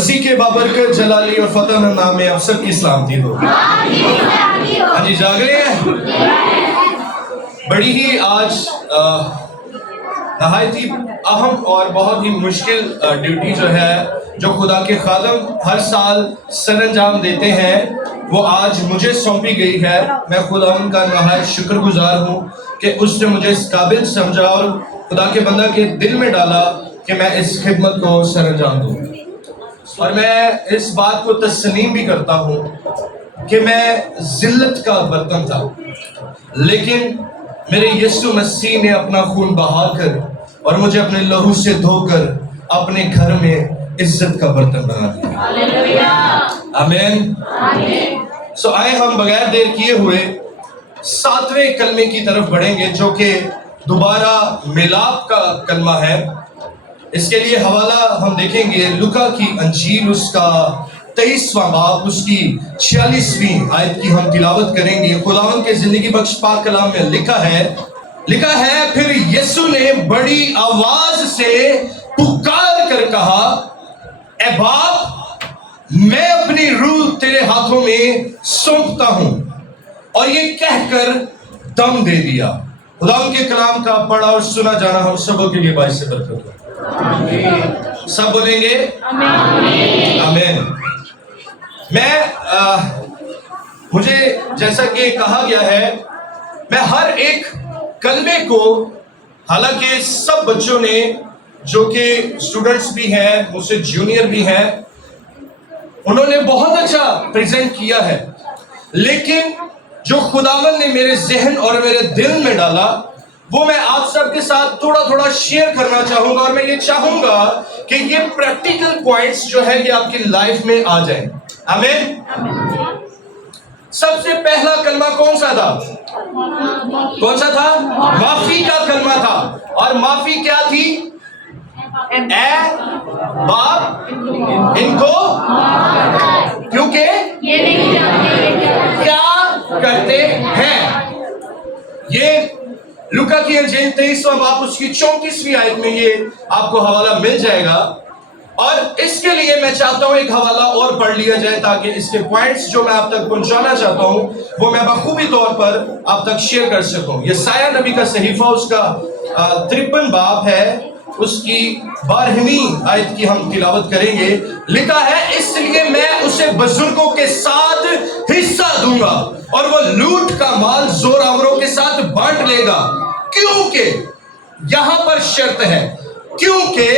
مسیح کے بابرکت جلالی اور فتح میں نام میں آپ سب کی سلامتی ہو. ہاں جی جاگ رہے ہیں. بڑی ہی آج نہایت ہی اہم اور بہت ہی مشکل ڈیوٹی جو ہے جو خدا کے خادم ہر سال سر انجام دیتے ہیں وہ آج مجھے سونپی گئی ہے. میں خداوند کا نہایت شکر گزار ہوں کہ اس نے مجھے اس قابل سمجھا اور خدا کے بندہ کے دل میں ڈالا کہ میں اس خدمت کو سر انجام دوں. اور میں اس بات کو تسلیم بھی کرتا ہوں کہ میں ذلت کا برتن تھا، لیکن میرے یسوع مسیح نے اپنا خون بہا کر اور مجھے اپنے لہو سے دھو کر اپنے گھر میں عزت کا برتن بنا دیا. آمین. سو آئے ہم بغیر دیر کیے ہوئے 7ویں کلمے کی طرف بڑھیں گے جو کہ دوبارہ ملاپ کا کلمہ ہے. اس کے لیے حوالہ ہم دیکھیں گے لوکا کی انجیل اس کا 23واں باب اس کی 46ویں آیت کی ہم تلاوت کریں گے. خداوند کے زندگی بخش پاک کلام میں لکھا ہے پھر یسوع نے بڑی آواز سے پکار کر کہا، اے باپ میں اپنی روح تیرے ہاتھوں میں سونپتا ہوں، اور یہ کہہ کر دم دے دیا. خداوند کے کلام کا پڑھا اور سنا جانا ہم سبوں کے لیے باعث برکت ہو. سب بولیں گے آمین. مجھے جیسا کہ کہا گیا ہے میں ہر ایک کلمے کو، حالانکہ سب بچوں نے جو کہ اسٹوڈنٹس بھی ہیں مجھ سے جونیئر بھی ہیں انہوں نے بہت اچھا پریزنٹ کیا ہے، لیکن جو خداوند نے میرے ذہن اور میرے دل میں ڈالا وہ میں آپ سب کے ساتھ تھوڑا شیئر کرنا چاہوں گا. اور میں یہ چاہوں گا کہ یہ پریکٹیکل پوائنٹس جو ہے یہ آپ کی لائف میں آ جائیں. آمین. سب سے پہلا کلمہ کون سا تھا؟ معافی کا کلمہ تھا. اور معافی کیا تھی؟ اے باپ ان کو کیونکہ یہ نہیں جانتے کیا کرتے ہیں. یہ لوکا کی انجیل 23واں باب اس کی 34ویں آیت میں یہ آپ کو حوالہ مل جائے گا. اور اس کے لیے میں چاہتا ہوں ایک حوالہ اور پڑھ لیا جائے تاکہ اس کے پوائنٹس جو میں آپ تک پہنچانا چاہتا ہوں وہ میں بخوبی طور پر آپ تک شیئر کر سکوں. یہ سایہ نبی کا صحیفہ اس کا 53 باب ہے، اس کی 12ویں آیت کی ہم تلاوت کریں گے. لکھا ہے اس لیے میں اسے بزرگوں کے ساتھ حصہ دوں گا اور وہ لوٹ کا مال زور آوروں کے ساتھ بانٹ لے گا، کیونکہ یہاں پر شرط ہے کیونکہ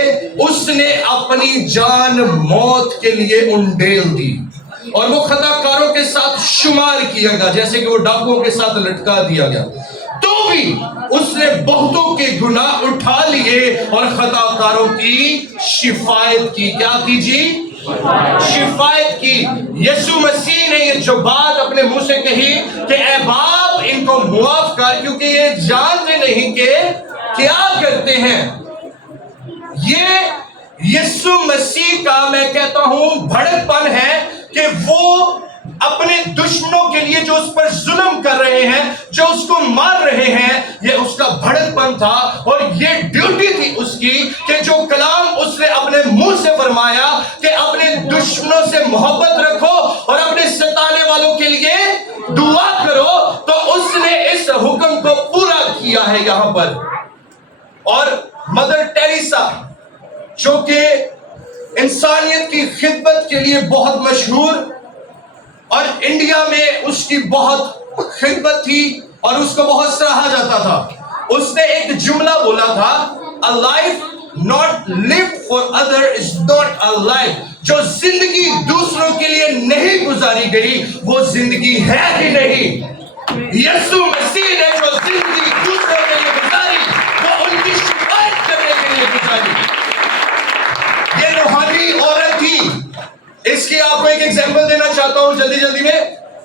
اس نے اپنی جان موت کے لیے انڈیل دی اور وہ خطا کاروں کے ساتھ شمار کیا گیا جیسے کہ وہ ڈاکوؤں کے ساتھ لٹکا دیا گیا، تو بھی اس نے بہتوں کے گناہ اٹھا لیے اور خطا کاروں کی شفایت کی. کیا کی جی؟ شفایت کی. یسوع مسیح نے یہ جو بات اپنے منہ سے کہی کہ اے باپ ان کو معاف کر کیونکہ یہ جانتے نہیں کہ کیا کرتے ہیں. یہ یسوع مسیح کا میں کہتا ہوں بھڑک پن ہے کہ وہ اپنے دشمنوں کے لیے جو اس پر ظلم کر رہے ہیں، جو اس کو مار رہے ہیں، یہ اس کا بھڑک پن تھا. اور یہ ڈیوٹی تھی اس کی کہ جو کلام اس نے اپنے منہ سے فرمایا کہ اپنے دشمنوں سے محبت رکھو اور اپنے ستانے والوں کے لیے دعا کرو، تو اس نے اس حکم کو پورا کیا ہے یہاں پر. اور مدر ٹیریسا جو کہ انسانیت کی خدمت کے لیے بہت مشہور اور انڈیا میں اس کی بہت خدمت تھی اور اس کو بہت سراہا جاتا تھا، اس نے ایک جملہ بولا تھا، A life not lived for other is not a life. جو زندگی دوسروں کے لیے نہیں گزاری گئی وہ زندگی ہے ہی نہیں. یسوع مسیح نے جو زندگی دوسروں کے لیے گزاری وہ ان کی شفاعت کرنے کے لیے گزاری. یہ روحانی عورت تھی. اس کی آپ کو ایک ایگزامپل دینا چاہتا ہوں جلدی میں.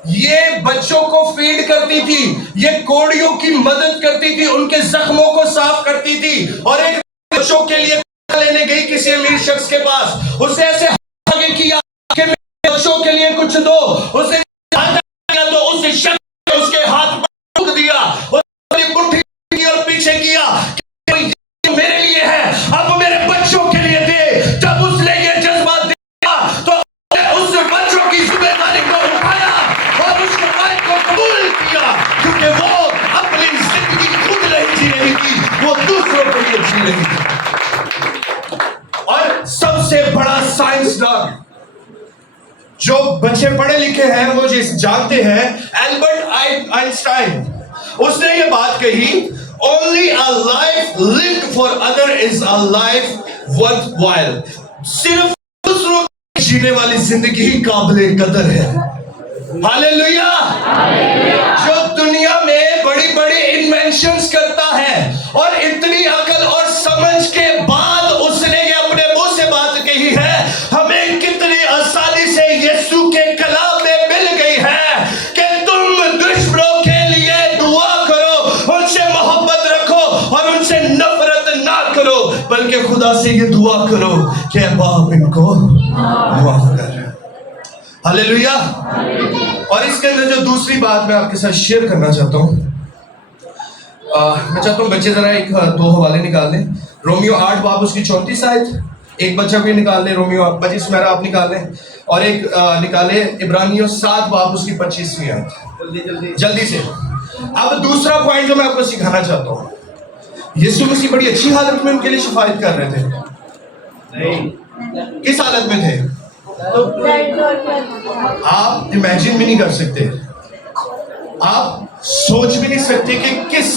یہ بچوں کو فیڈ کرتی تھی، یہ کوڑیوں کی مدد کرتی تھی، ان کے زخموں کو صاف کرتی تھی. اور ایک بچوں کے لیے لینے گئی کسی امیر شخص کے پاس، اسے ایسے آگے کیا کہ میرے بچوں کے لیے کچھ دو. اسے تو اس شخص نے اس کے ہاتھ پر رکھ دیا، اپنی مٹھی کی اور پیچھے کیا کہ میرے لیے ہے، اب میرے بچوں کے لیے دے. جب اس نے یہ جذبہ دیا मिलेगी। और सबसे बड़ा साइंसदान जो बच्चे पढ़े लिखे हैं वो जिस जानते हैं, एल्बर्ट आइंस्टाइन, उसने ये बात कही, only a life lived for other is a life worth while. सिर्फ दूसरों की जीने वाली जिंदगी ही काबिले कदर है। हालेलुया। जो दुनिया में बड़ी बड़ी इन्वेंशंस करता है और इतनी अकल और समझ के बाद उसने ये अपने मुंह से बात कही है, हमें कितनी आसानी से यीशु के कलाम में मिल गई है कि तुम दुश्मनों के लिए दुआ करो, उनसे मोहब्बत रखो और उनसे नफरत ना करो, बल्कि खुदा से ये दुआ करो कि बाप इनको माफ कर। हालेलुया। और इसके अंदर जो दूसरी बात मैं आपके साथ शेयर करना चाहता हूँ, मैं चाहता हूँ बच्चे जरा एक दो हवाले निकाल लें। रोमियो 8 बाब उसकी 34 आयत, एक बच्चा भी निकाल ले, रोमियो 25 मेरा आप निकाल लें, और एक निकाले इब्रानियों 7 बाब उसकी 25वीं आयत जल्दी से। अब दूसरा पॉइंट जो मैं आपको सिखाना चाहता हूँ, यीशु मसीह बड़ी अच्छी हालत में उनके लिए शिफायत कर रहे थे। नहीं, किस हालत में थे आप इमेजिन भी नहीं कर सकते, आप सोच भी नहीं सकते कि किस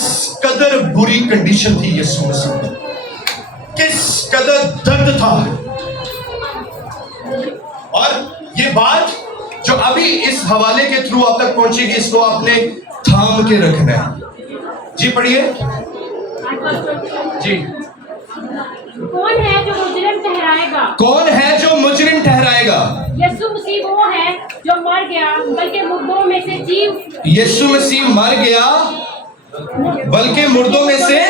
कदर बुरी कंडीशन थी यीशु मसीह की, किस कदर दर्द था। और ये बात जो अभी इस हवाले के थ्रू आप तक पहुंचेगी, इसको आपने थाम के रखना है। जी पढ़िए जी। कौन है जो मुजरिम ठहराएगा? कौन है जो मुजरिम ठहराएगा? यीशु मसीह वो है जो मर गया बल्कि मुर्दों में से जी। यीशु मसीह मर गया बल्कि मुर्दों में से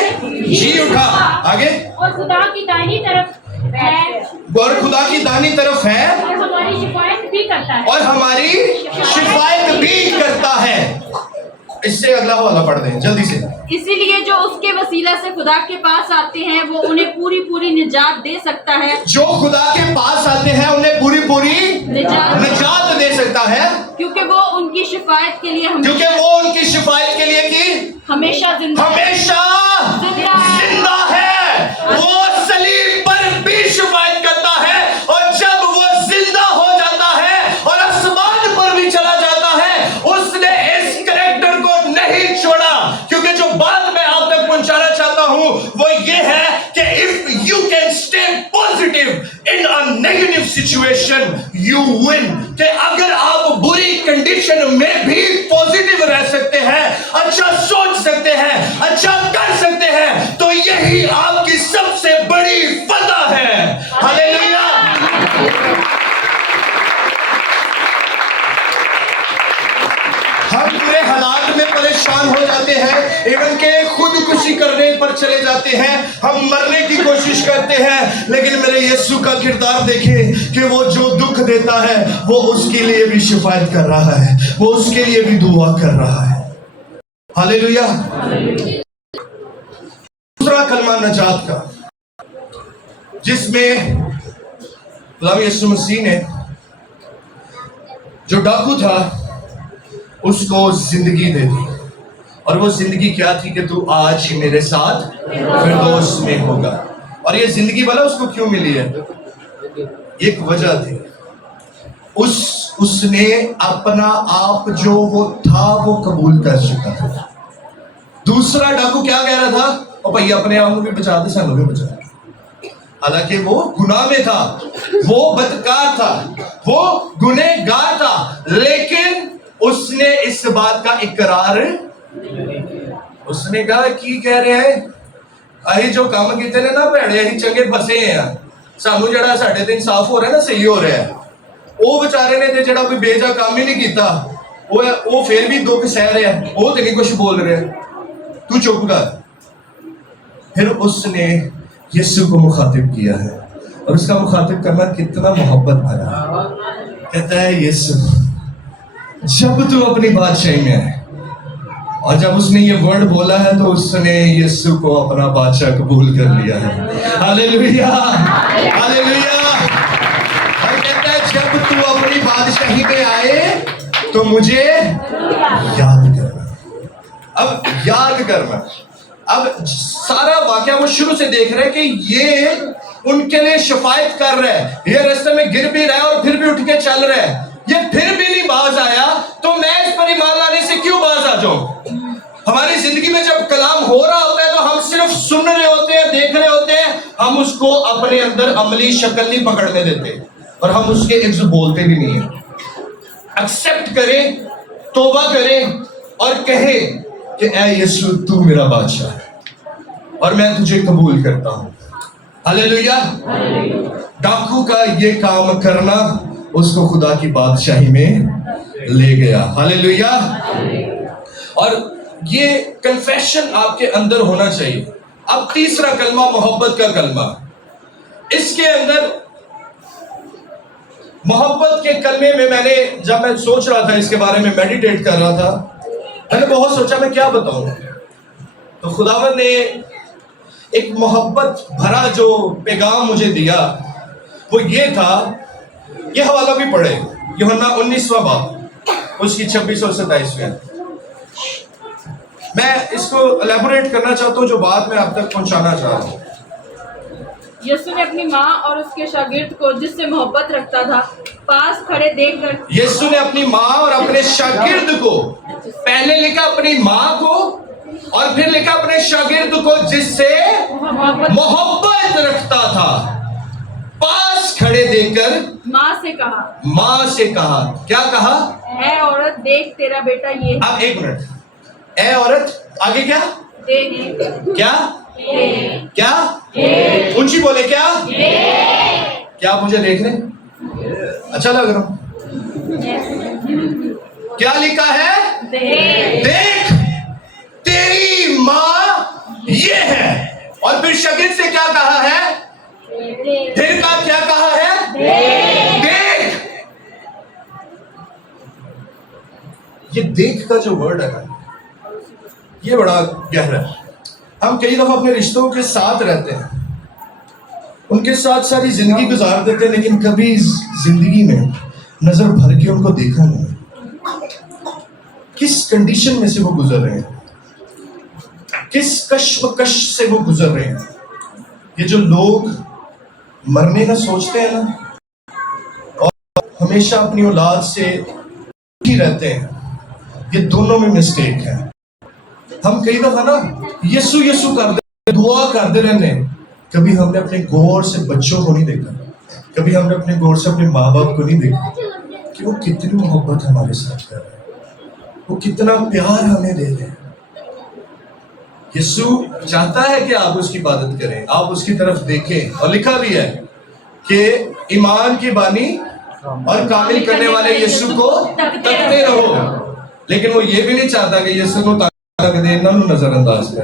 जी उठा। आगे। और खुदा की दाहिनी तरफ है। और खुदा की दाहिनी तरफ है। और हमारी शिफायत भी करता है। और हमारी शिफायत भी करता है। इससे अगला वाला पढ़ दें जल्दी से। इसीलिए जो उसके वसीला से खुदा के पास आते हैं वो उन्हें पूरी पूरी निजात दे सकता है। जो खुदा के पास आते हैं उन्हें पूरी पूरी निजात दे सकता है, क्योंकि वो उनकी शिफायत के लिए हमेशा जिंदा है। वो सलीब पर भी शिफायत करता है, और जब वो जिंदा हो जाता है और आसमान पर भी चला जाता है, उसने इस कैरेक्टर को नहीं छोड़ा। क्योंकि जो बात मैं आप तक पहुंचाना चाहता हूं वो ये है कि if you can stay positive in a negative situation you win. कि अगर आप बुरी कंडीशन में भी पॉजिटिव रह सकते हैं, अच्छा सोच सकते हैं, अच्छा कर सकते हैं, तो यही आपकी सबसे बड़ी फतह है। हालेलुया। हम पूरे हालात में परेशान हो जाते हैं, इवन के खुदकुशी करने पर चले जाते हैं, हम मरने की कोशिश करते हैं, लेकिन मेरे यीशु का किरदार देखें कि वो जो दुख देता है वो उसके लिए भी शिफायत कर रहा है, वो उसके लिए भी दुआ कर रहा है। हालेलुया। दूसरा कलमा नजात का, जिसमें खुदा यीशु मसीह ने जो डाकू था उसको जिंदगी दे दी। और वो जिंदगी क्या थी कि तू आज ही मेरे साथ फिरदौस में होगा। और ये जिंदगी वाला उसको क्यों मिली है? एक वजह थी, उसने अपना आप जो वो था वो कबूल कर चुका था। दूसरा डाकू क्या कह रहा था? और भैया अपने आप को भी बचा दे, सानू भी बचा। हालांकि वो गुनाह में था, वो बदकार था, वो गुनहगार था, लेकिन उसने इस बात का इकरार, उसने कहा की कह रहे हैं अही जो काम किते ने ना भैड़े अही चंगे फसे हैं, सानू जड़ा साडे ते इंसाफ हो रहा है ना, सही हो रहा है। वो बेचारे ने ते जड़ा कोई बेजा काम ही नहीं किया, वो फिर भी दुख सह रहा है, वो तो नहीं कुछ बोल रहे, तू चुप कर। फिर उसने यीशु को मुखातिब किया है, और उसका मुखातिब करना कितना मोहब्बत भरा। कहता है यीशु जब तू अपनी बादशाही में है, और जब उसने ये वर्ड बोला है तो उसने यीशु को अपना बादशाह कबूल कर लिया है। Hallelujah, hallelujah. और कहता है जब तू अपनी बादशाही में आए तो मुझे याद करना। अब याद करना, اب سارا واقعہ وہ شروع سے دیکھ رہے کہ یہ ان کے لیے شفاعت کر رہا ہے, یہ راستے میں گر بھی رہا ہے اور پھر بھی اٹھ کے چل رہا ہے, یہ پھر بھی نہیں باز آیا, تو میں اس پر ایمان لانے سے کیوں باز آ جاؤں؟ ہماری زندگی میں جب کلام ہو رہا ہوتا ہے تو ہم صرف سن رہے ہوتے ہیں, دیکھ رہے ہوتے ہیں, ہم اس کو اپنے اندر عملی شکل نہیں پکڑنے دیتے اور ہم اس کے عکس بولتے بھی نہیں ہیں. ایکسپٹ کریں, توبہ کریں اور کہیں کہ اے یسوع تو میرا بادشاہ ہے اور میں تجھے قبول کرتا ہوں. ہاللیلویا. ڈاکو کا یہ کام کرنا اس کو خدا کی بادشاہی میں لے گیا. ہاللیلویا. اور یہ کنفیشن آپ کے اندر ہونا چاہیے. اب تیسرا کلمہ محبت کا کلمہ. اس کے اندر محبت کے کلمے میں میں نے جب میں سوچ رہا تھا اس کے بارے میں میڈیٹیٹ کر رہا تھا, میں نے بہت سوچا میں کیا بتاؤں. تو خداوند نے ایک محبت بھرا جو پیغام مجھے دیا وہ یہ تھا, یہ حوالہ بھی پڑھے یوحنا 19واں باب اس کی 26 اور 27 میں. میں اس کو الیبوریٹ کرنا چاہتا ہوں جو بات میں آپ تک پہنچانا چاہ رہا ہوں. یسوع نے اپنی ماں اور اس کے شاگرد کو جس سے محبت رکھتا تھا پاس کھڑے دیکھ کر, یسوع نے اپنی ماں اور اپنے شاگرد کو, پہلے لکھا اپنی ماں کو اور پھر لکھا اپنے شاگرد کو جس سے محبت رکھتا تھا, پاس کھڑے دیکھ کر ماں سے کہا. ماں سے کہا. کیا کہا؟ اے عورت دیکھ تیرا بیٹا یہ. اب ایک منٹ, اے عورت, آگے کیا دیکھ. کیا کیا اونچی بولے, کیا آپ مجھے دیکھ رہے ہیں؟ اچھا لگ رہا ہوں. کیا لکھا ہے؟ دیکھ تیری ماں یہ ہے. اور پھر شاگرد سے کیا کہا ہے؟ پھر کا کیا کہا ہے؟ دیکھ. یہ دیکھ کا جو ورڈ ہے یہ بڑا گہرا ہے. ہم کئی دفعہ اپنے رشتوں کے ساتھ رہتے ہیں, ان کے ساتھ ساری زندگی گزار دیتے ہیں, لیکن کبھی زندگی میں نظر بھر کے ان کو دیکھا نہیں. کس کنڈیشن میں سے وہ گزر رہے ہیں, کس کشمکش سے وہ گزر رہے ہیں. یہ جو لوگ مرنے کا سوچتے ہیں نا اور ہمیشہ اپنی اولاد سے ہی رہتے ہیں, یہ دونوں میں مسٹیک ہے. ہم کئی دفعہ نا یسوع یسوع کرتے, دعا کرتے رہتے ہیں, کبھی ہم نے اپنے غور سے بچوں کو نہیں دیکھا, کبھی ہم نے اپنے غور سے اپنے ماں باپ کو نہیں دیکھا کہ وہ کتنی محبت ہمارے ساتھ کر رہے ہیں, وہ کتنا پیار ہمیں دے رہے ہیں. یسوع چاہتا ہے کہ آپ اس کی عبادت کریں, آپ اس کی طرف دیکھیں, اور لکھا بھی ہے کہ ایمان کی بانی اور کامل کرنے والے یسوع کو تکتے رہو. لیکن وہ یہ بھی نہیں چاہتا کہ یسوع کو نظر انداز کریں.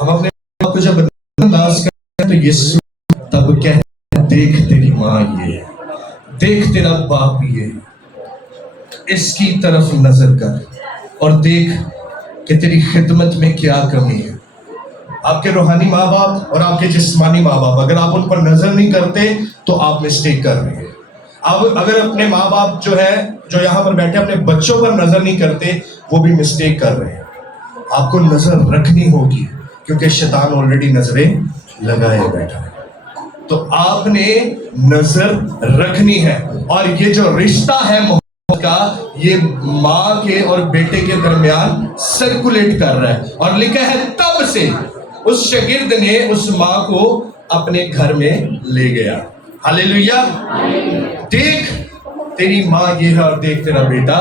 ہم اپنے آپ کو جب نظر انداز کرتے ہیں تو یسوع تب کہتے ہیں دیکھ تیری ماں یہ ہے, دیکھ تیرا باپ یہ ہے, اس کی طرف نظر کر اور دیکھ کہ تیری خدمت میں کیا کمی ہے. آپ کے روحانی ماں باپ اور آپ کے جسمانی ماں باپ, اگر آپ ان پر نظر نہیں کرتے تو آپ مسٹیک کر رہے ہیں. آپ اگر اپنے ماں باپ جو ہے جو یہاں پر بیٹھے اپنے بچوں پر نظر نہیں کرتے وہ بھی مسٹیک کر رہے ہیں. آپ کو نظر رکھنی ہوگی کیونکہ شیطان آلریڈی نظریں لگائے بیٹھا ہے. تو آپ نے نظر رکھنی ہے. اور یہ جو رشتہ ہے محبت کا, یہ ماں کے اور بیٹے کے درمیان سرکولیٹ کر رہا ہے. اور لکھا ہے تب سے اس شاگرد نے اس ماں کو اپنے گھر میں لے گیا. ہاللیلویا. دیکھ تیری ماں یہ ہے اور دیکھ تیرا بیٹا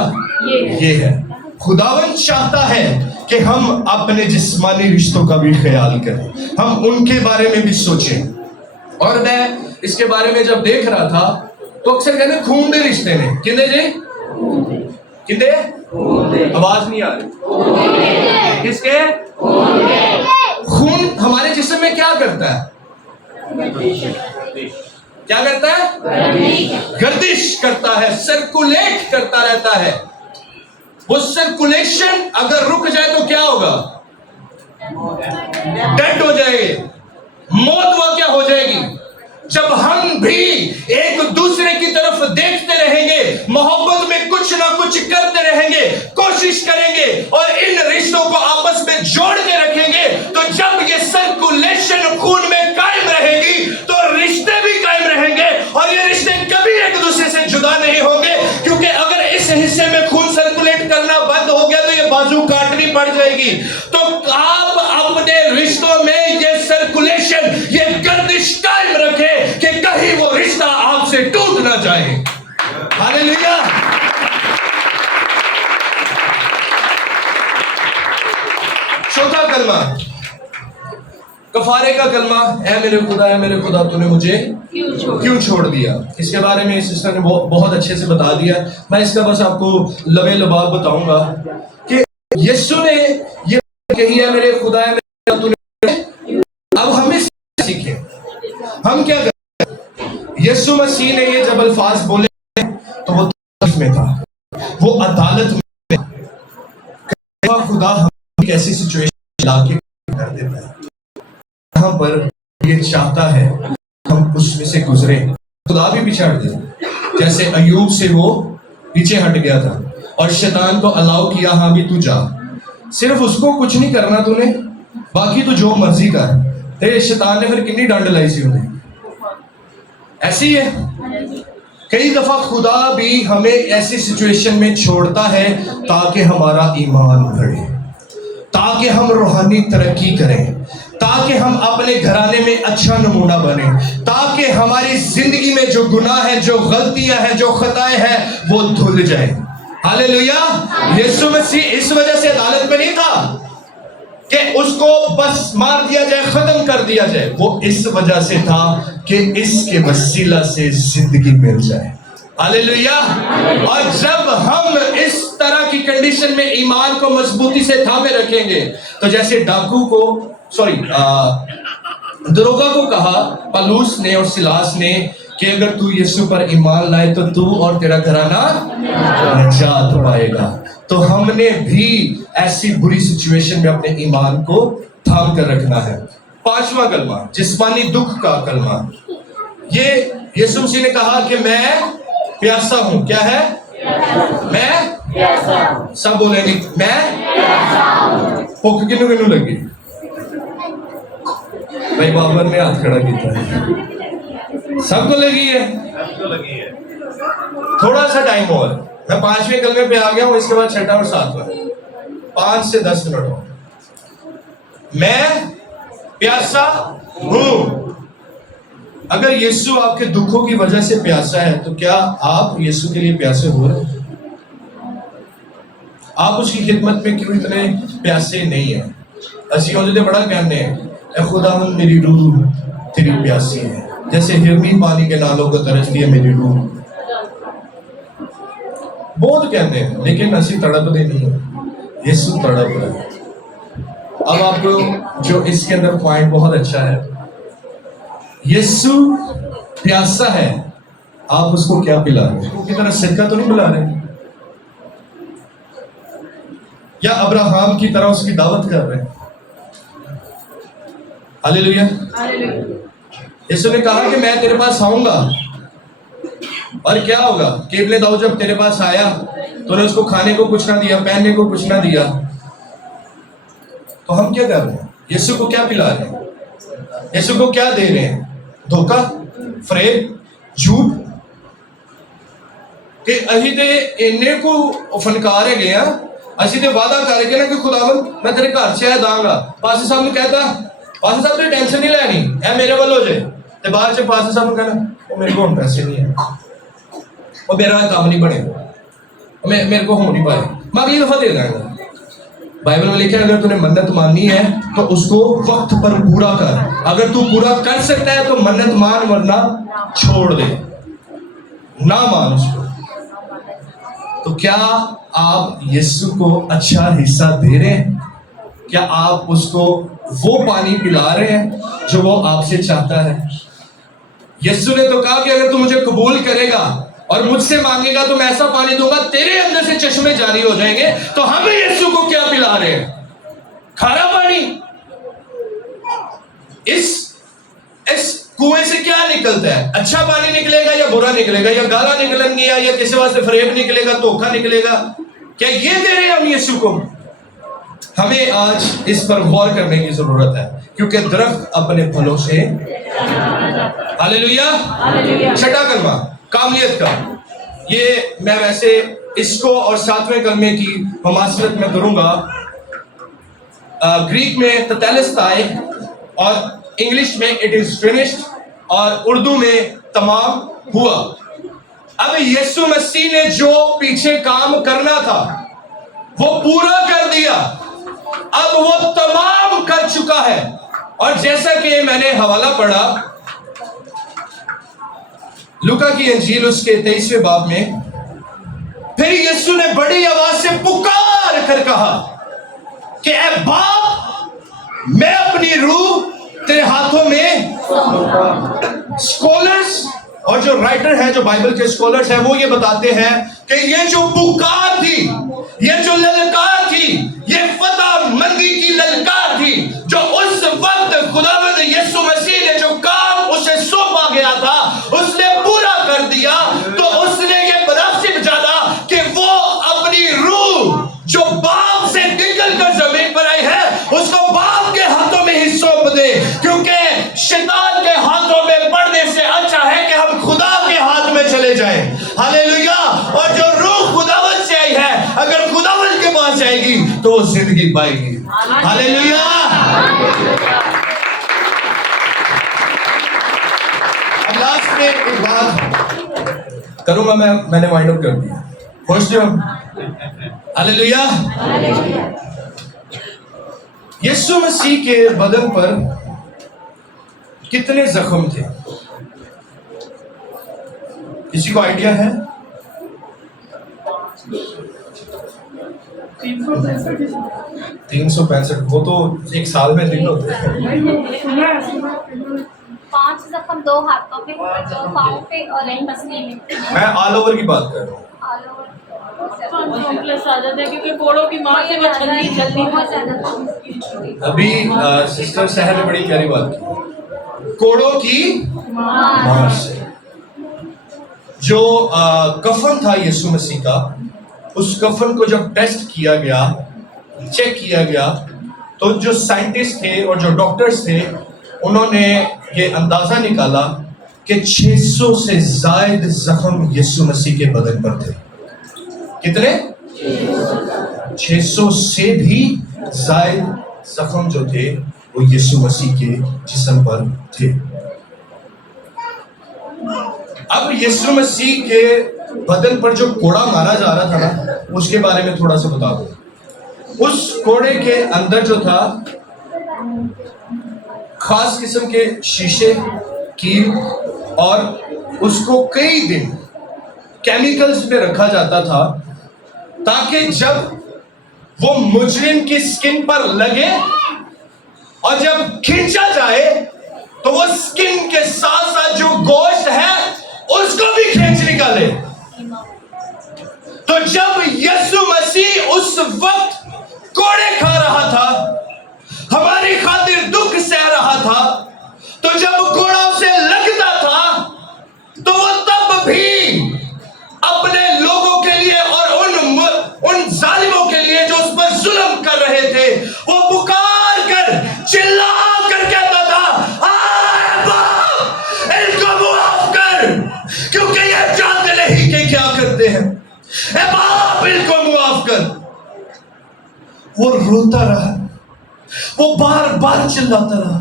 یہ ہے. خداوند چاہتا ہے کہ ہم اپنے جسمانی رشتوں کا بھی خیال کریں, ہم ان کے بارے میں بھی سوچیں. اور میں اس کے بارے میں جب دیکھ رہا تھا تو اکثر کہتے ہیں خون دے رشتے نے. کندے جی کندے, آواز نہیں آ رہی, کس کے؟ خون ہمارے جسم میں کیا کرتا ہے؟ کیا کرتا ہے؟ گردش کرتا ہے, سرکولیٹ کرتا رہتا ہے. وہ سرکولیشن اگر رک جائے تو کیا ہوگا؟ ڈیڈ ہو جائے گی, موت واقع ہو جائے گی. جب ہم بھی ایک دوسرے کی طرف دیکھتے رہیں گے, محبت میں کچھ نہ ना कुछ करते रहेंगे, कोशिश करेंगे और इन रिश्तों को आपस में जोड़ के रखेंगे, तो जब ये सर्कुलेशन खून में कायम रहेगी तो रिश्ते भी कायम रहेंगे और ये रिश्ते कभी एक दूसरे से जुदा नहीं होंगे। क्योंकि अगर इस हिस्से में खून सर्कुलेट करना बंद हो गया तो ये बाजू काटनी पड़ जाएगी। तो आप अपने रिश्तों में ये सर्कुलेशन, ये गर्दिश कायम रखें कि कहीं वो रिश्ता आपसे टूट ना जाए। हालेलुया। चौथा कलमा, कफारे का कलमा, ऐ मेरे खुदा तूने मुझे क्यों छोड़ दिया। इसके बारे में सिस्टर ने बहुत अच्छे से बता दिया। मैं इसका बस आपको लबे लबाब बताऊंगा कि यीशु ने ये कही है मेरे खुदा तूने। अब हमें सीखे, हम क्या करें। यीशु मसीह ने ये जब अल्फाज बोले तो वो तकलीफ में था, वो अदालत में। खुदा हम कैसी सिचुएशन लाके कर देता है, यहाँ पर ये चाहता है हम उसमें से गुजरे, खुदा भी पिछाड़ दे। जैसे अयूब से वो पीछे हट गया था और शैतान को अलाउ किया, हाँ भी तू जा, सिर्फ उसको कुछ नहीं करना तूने, बाकी तू जो मर्जी कर। ते शैतान ने फिर कितनी डांड लाई सी उन्हें। ऐसी है कई दफा खुदा भी हमें ऐसी सिचुएशन में छोड़ता है ताकि हमारा ईमान बढ़े, ताकि हम रूहानी तरक्की करें, ताकि हम अपने घराने में अच्छा नमूना बने, ताकि हमारी जिंदगी में जो गुनाह है, जो गलतियां हैं, जो खताएं हैं, वो धुल जाए। हालेलुया। यीशु मसीह इस वजह से अदालत में नहीं था कि उसको बस मार दिया जाए, खत्म कर दिया जाए, वो इस वजह से था कि इसके वसीला से जिंदगी मिल जाए। हालेलुया। और जब हम इस तरह की कंडीशन में ईमान को मजबूती से थामे रखेंगे, तो जैसे डाकू को दरोगा को कहा पलूस ने और सिलास ने कि अगर तू यीशु पर ईमान लाए तो तू और तेरा घराना निजात पाएगा। तो हमने भी ऐसी बुरी सिचुएशन में अपने ईमान को थाम कर रखना है। पांचवा कलमा, जिस्मानी दुख का कलमा। ये यीशु मसीह ने कहा कि मैं प्यासा हूं। क्या है? मैं प्यासा। सब बोलेंगे मैं प्यासा हूं। भूख किन्नू किन्नू लगी? भाई बाबर ने हाथ खड़ा किया है। सबको लगी है? सबको लगी है। थोड़ा सा टाइम और, मैं 5वें कलमे पे आ गया हूं, इसके बाद 6वां और 7वां, 5 से 10 मिनट और। मैं प्यासा हूं। अगर यीशु आपके दुखों की वजह से प्यासा है तो क्या आप यीशु के लिए प्यासे हो रहे हैं? आप उसकी खिदमत में क्यों इतने प्यासे नहीं है? असी तो बड़ा कहने हैं, ए खुदावंद मेरी रूह तेरी प्यासी है, जैसे हिरनी पानी के नालों को तरसती है मेरी रूह। बहुत कहते हैं लेकिन असी तड़पते नहीं है, यीशु तड़प रहा है। अब आपको जो इसके अंदर पॉइंट बहुत अच्छा है, यीशु प्यासा है, आप उसको क्या पिला रहे हैं? उसकी तरह सिरका तो नहीं पिला रहे, या अब्राहम की तरह उसकी दावत कर रहे हैं? हालेलुया। यीशु ने कहा कि मैं तेरे पास आऊंगा और क्या होगा? केबले दाऊद जब तेरे पास आया तो ने उसको खाने को कुछ ना दिया, पहनने को कुछ ना दिया, तो हम क्या कर रहे हैं? यीशु को क्या पिला रहे हैं? यीशु को क्या दे रहे हैं? धोखा, फ्रेब, झूठ कि अही दे इन्ने को फनकार गए हैं, असी ते वादा करके ना कि खुदावंद मैं तेरे घर से दांगा। पास्टर साहब ने कहता, पास्टर साहब तो टेंशन नहीं लेनी, ऐ मेरे वाल हो जाए, ते बाद च पास्टर साहब ने कहना वो मेरे को पैसे नहीं है, वो मेरा काम नहीं बने, मेरे को हो नहीं पाए, मैं अगली दफा दे दूंगा। बाइबल में लिखा है अगर तूने मन्नत माननी है तो उसको वक्त पर पूरा कर। अगर तू पूरा कर सकता है तो मन्नत मान, वरना छोड़ दे, ना मान उसको। तो क्या आप यीशु को अच्छा हिस्सा दे रहे हैं? क्या आप उसको वो पानी पिला रहे हैं जो वो आपसे चाहता है? यीशु ने तो कहा कि अगर तू मुझे कबूल करेगा और मुझसे मांगेगा तो मैं ऐसा पानी दूंगा तेरे अंदर से चश्मे जारी हो जाएंगे। तो हम यीशु को क्या पिला रहे हैं? खारा पानी। इस कुएं से क्या निकलता है? अच्छा पानी निकलेगा या बुरा निकलेगा, या गाला निकलेंगे या किसी वास्ते फरेब निकलेगा, धोखा निकलेगा? क्या ये दे रहे हैं हम यीशु को? हमें आज इस पर गौर करने की जरूरत है, क्योंकि दरख्त अपने फलों से। हालेलुया। छठा कलमा कामलियत का, ये मैं वैसे इसको और 7वें कलमे की मुमासलत में करूंगा। ग्रीक में ततेलस्ताई और इंग्लिश में इट इज फिनिश्ड और उर्दू में तमाम हुआ। अब यीशु मसीह ने जो पीछे काम करना था वो पूरा कर दिया, अब वो तमाम कर चुका है। और जैसा कि मैंने हवाला पढ़ा लूका की इंजील उसके 23वें बाब में, फिर यीशु ने बड़ी आवाज से पुकार कर कहा कि ऐ बाप, मैं अपनी रूह तेरे हाथों में। स्कॉलर्स और जो राइटर हैं, जो बाइबल के स्कॉलर्स हैं, वो ये बताते हैं कि ये जो पुकार थी, ये जो ललकार थी, ये फतह मंदी की ललकार थी, जो उस वक्त खुदावंद यीशु मसीह ने जो काम उसे सौंपा गया था उसने पूरा कर दिया। तो उसने ये बराबर जाना कि वो अपनी रूह जो बाप से निकल कर जमीन पर आई है उसको बाप के हाथों में ही सौंप दे, क्योंकि शैतान के हाथों में पड़ने से अच्छा है कि हम खुदा के हाथ में चले जाएं। हालेलुया। और जो रूह खुदावंद से आई है अगर खुदावंद के पास जाएगी तो वो जिंदगी पाएगी। हालेलुया। अब लास्ट में एक बात करूंगा, मैंने वाइंड अप कर दिया। खुश हो? हालेलुया। यीशु मसीह के बदन पर कितने जख्म थे? किसी को आइडिया है? 365। वो तो एक साल में दिन होते हैं। 5 जख्म 2 हाथों पे, 2 पाँव पे और 1 पसली में। मैं ऑल ओवर की बात कर रहा हूँ। ऑल ओवर कॉम्प्लेक्स आ जाता है क्योंकि कोड़ों की मार से वो छलनी जल्दी बहुत ज्यादा। अभी सिस्टर सहर ने बड़ी प्यारी बात की, कोड़ों की मार से। जो कफन था यीशु मसीह का, उस कफन को जब टेस्ट किया गया, चेक किया गया, तो जो साइंटिस्ट थे और जो डॉक्टर्स थे उन्होंने ये अंदाजा निकाला कि 600 से ज्यादा जख्म यीशु मसीह के बदन पर थे। कितने? 600 से भी ज्यादा जख्म जो थे वो यीशु मसीह के जिस्म पर थे। अब यीशु मसीह के बदन पर जो कोड़ा मारा जा रहा था ना, उसके बारे में थोड़ा सा बता दो। उस कोड़े के अंदर जो था खास किस्म के शीशे, कील, और उसको कई दिन केमिकल्स में रखा जाता था ताकि जब वो मुजरिम की स्किन पर लगे और जब खींचा जाए तो वो स्किन के साथ साथ जो गोश्त है उसको भी खींच निकाले। तो जब यीशु मसीह उस वक्त कोड़े खा रहा था, हमारी खातिर दुख सह रहा था, तो जब कोड़ा उसे लगता था तो वो तब भी अपने लोगों के लिए और उन जालिमों के लिए जो उस पर जुल्म कर रहे थे, वो पुकार कर चिल्ला कर कहता था, आए बाप, इनको माफ कर, क्योंकि ये जानते नहीं कि क्या करते हैं। ऐ बाप, इनको माफ कर। वो रोता रहा, वो बार बार चिल्लाता रहा।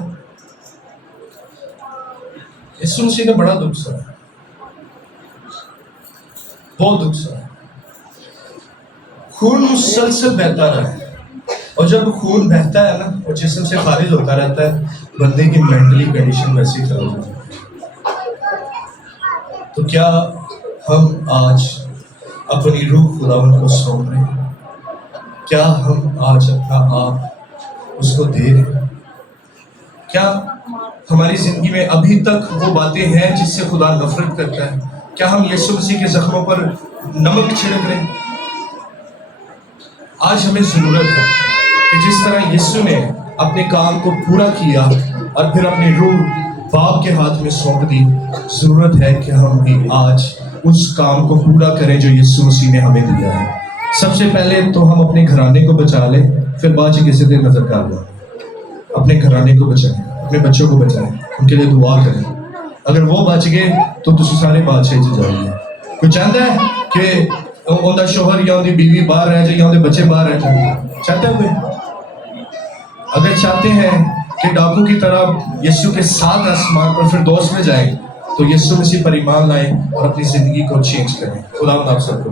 यीशु मसीह ने बड़ा दुख सहा, बहुत दुख सहा। खून मुसलसल बहता रहा, और जब खून बहता है ना और जिस्म से खारिज होता रहता है, बंदे की मेंटली कंडीशन वैसी खराब होती है। तो क्या हम आज अपनी रूह खुदावंद को सौंप रहे हैं? क्या हम आज अपना आप उसको दे रहे हैं? क्या हमारी जिंदगी में अभी तक वो बातें हैं जिससे खुदा नफरत करता है? क्या हम यीशु मसीह के जख्मों पर नमक छिड़क रहे हैं? आज हमें जरूरत है कि जिस तरह यीशु ने अपने काम को पूरा किया और फिर अपनी रूह باپ کے ہاتھ میں سونپ دی. ضرورت ہے کہ ہم بھی آج اس کام کو پورا کریں جو یسوع مسیح نے ہمیں دیا ہے. سب سے پہلے تو ہم اپنے گھرانے کو بچا لیں, پھر بعد کسی دیر نظر کر لیں. اپنے گھرانے کو بچائیں, اپنے بچوں کو بچائیں, ان کے لیے دعا کریں. اگر وہ بچ گئے تو تسی سارے بادشاہ چ جائیں گے. کوئی چاہتا ہے کہ ان کا شوہر یا ان کی بیوی باہر رہ جائے یا ان کے بچے باہر رہ جائیں؟ چاہتا ہے کوئی؟ اگر چاہتے ہیں کہ ڈاکو کی طرح یسوع کے ساتھ آسمان پر فردوس میں جائیں تو یسوع مسیح پر ایمان لائیں اور اپنی زندگی کو چینج کریں. خدا آپ سب کو